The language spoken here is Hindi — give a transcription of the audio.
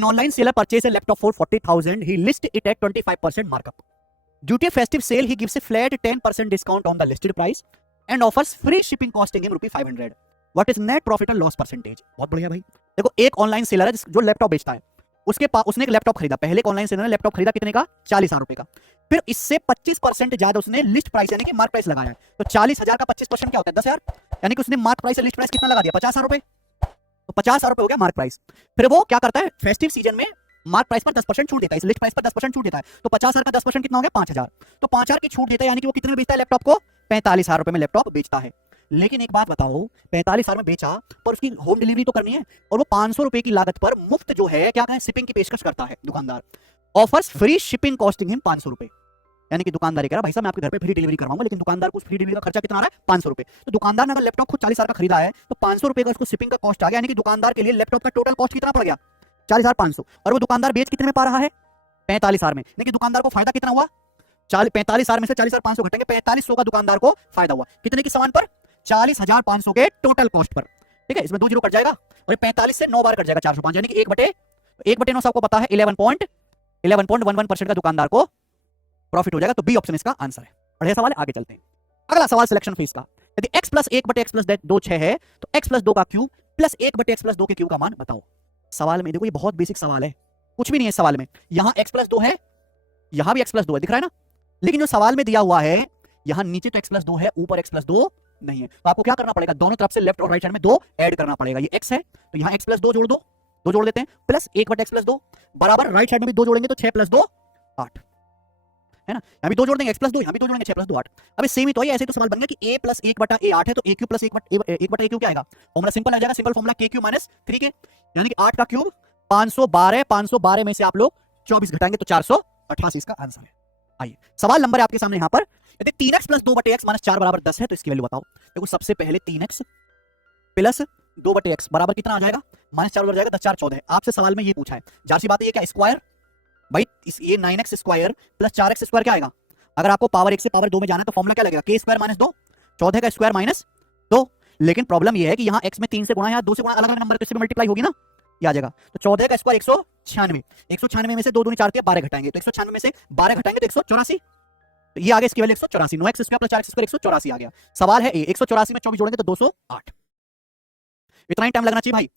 An online seller purchased a laptop for 40,000. He listed it at 25% markup. Due to a festive sale, he gives a flat 10% discount on the listed price and offers free shipping costing him ₹500. What is net profit and loss percentage? बहुत बढ़िया भाई। देखो एक ऑनलाइन सेलर है जो लैपटॉप बेचता है, उसने एक लैपटॉप खरीदा, पहले एक ऑनलाइन सेलर ने लैपटॉप खरीदा कितने का? 40,000 रुपए का। फिर इससे 25% ज्यादा उसने लिस्ट प्राइस यानी कि मार्क प्राइस लगाया है। तो 40,000 का 25% क्या होता है? 10,000। यानी कि उसने मार्क प्राइस से लिस्ट प्राइस कितना लगा दिया? 50,000 रुपए। तो 50,000 रुपए हो गया मार्क प्राइस। फिर वो क्या करता है? फेस्टिव सीजन में मार्क प्राइस पर 10% छूट देता है, इस लिस्ट प्राइस पर 10% छूट देता है। तो 50,000 का 10% कितना हो गया? 5,000। तो 5,000 की छूट देता है, यानी कि वो कितने में बेचता है लैपटॉप को? 45,000 रुपए में लैपटॉप बेचता है। लेकिन एक बात बताओ, 45,000 में बेचा पर उसकी होम डिलीवरी तो करनी है, और वो 500 रुपए की लागत पर मुफ्त जो है क्या कहें शिपिंग की पेशकश करता है दुकानदार। Offers free shipping costing him 500 रुपए। यानी कि दुकानदार कह रहा भाई साहब मैं आपके घर पे फ्री डिलीवरी करवाऊंगा, लेकिन दुकानदार को फ्री डिलीवरी का खर्चा कितना आ रहा है? 500 रुपए। तो दुकानदार ने अगर लैपटॉप खुद 40,000 का खरीदा है तो 500 रुपए का उसको शिपिंग का कॉस्ट आ गया, यानी कि दुकानदार के लिए लैपटॉप का टोटल कॉस्ट कितना पड़ गया? 40,500। और वो दुकानदार बेच कितने में पा रहा है? 45,000 में। लेकिन दुकानदार को फायदा कितना हुआ? 45,000 में से 40,500 घटेंगे, 4500 का दुकानदार को फायदा हुआ। कितने की सामान पर? 40,500 के टोटल कॉस्ट पर। ठीक है, इसमें 2 जीरो कट जाएगा और 45 से 9 बार कट जाएगा 405, यानी कि 1/9 सबको पता है 11.11% का दुकानदार को प्रॉफिट हो जाएगा। तो बी ऑप्शन इसका आंसर है। बढ़िया सवाल है, आगे चलते हैं। अगला सवाल सिलेक्शन फीस का। यदि x प्लस 1/x प्लस 2 6 है तो x प्लस 2 का क्यूब प्लस 1/x प्लस 2 के क्यूब का मान बताओ। सवाल में देखो ये बहुत बेसिक सवाल है, कुछ भी नहीं है सवाल में। यहां x प्लस 2 है, यहां भी x प्लस 2 है, दिख रहा है ना। लेकिन जो सवाल में दिया हुआ है यहां नीचे तो x प्लस 2 है, ऊपर x प्लस 2 नहीं है। तो आपको क्या करना पड़ेगा? दोनों तरफ से लेफ्ट और राइट साइड में 2 ऐड करना पड़ेगा। ये x है तो यहां x प्लस 2 जोड़ दो, 2 जोड़ देते हैं, प्लस 1/x प्लस 2 बराबर राइट साइड में भी 2 जोड़ेंगे तो 6 प्लस 2 8 है ना। यहां भी 2 जोड़ देंगे x प्लस 2, यहां भी 2 जोड़ेंगे 6 प्लस 2 8। अब सेम ही तो है, ऐसे तो सवाल बन गया कि a प्लस 1/a 8 है तो a cube plus 1/a cube क्या आएगा? फॉर्मूला सिंपल आ जाएगा, simple formula k cube minus 3k, यानी कि 8 का क्यूब 512 में से आप लोग 24 घटाएंगे तो 488 इसका आंसर है। आइए सवाल नंबर है आपके सामने यहां पर। यदि 3x प्लस 2/x माइनस 4 बराबर 10 है तो इसकी वैल्यू बताओ। देखो सबसे पहले 3x प्लस 2/x बराबर कितना आ जाएगा? माइनस 4 बराबर जाएगा 10 4 14। आपसे सवाल में ये पूछा है, जाहिर सी बात है ये क्या स्क्वायर भाई, ये 9x square plus 4x square क्या आएगा? अगर आपको पावर 1 से पावर 2 में जाना है तो फॉर्मूला क्या लगेगा? k स्क्वायर माइनस 2, 14 का स्क्वायर माइनस 2। लेकिन प्रॉब्लम ये है कि यहाँ x में 3 से गुणा, यहाँ 2 से गुणा, अलग अलग नंबर तो इससे भी मल्टीप्लाई होगी ना, ये आ जाएगा। तो 14 का स्क्वायर 196, 196 में से 2 दूनी 4 12 घटाएंगे तो 196 में से 12 घटाएंगे तो 184। तो ये आ गया इसकी value 184, 9x square plus 4x square 184 आ गया। सवाल है 184 में 24 जोड़ेंगे तो 208। इतना ही टाइम लगना चाहिए भाई।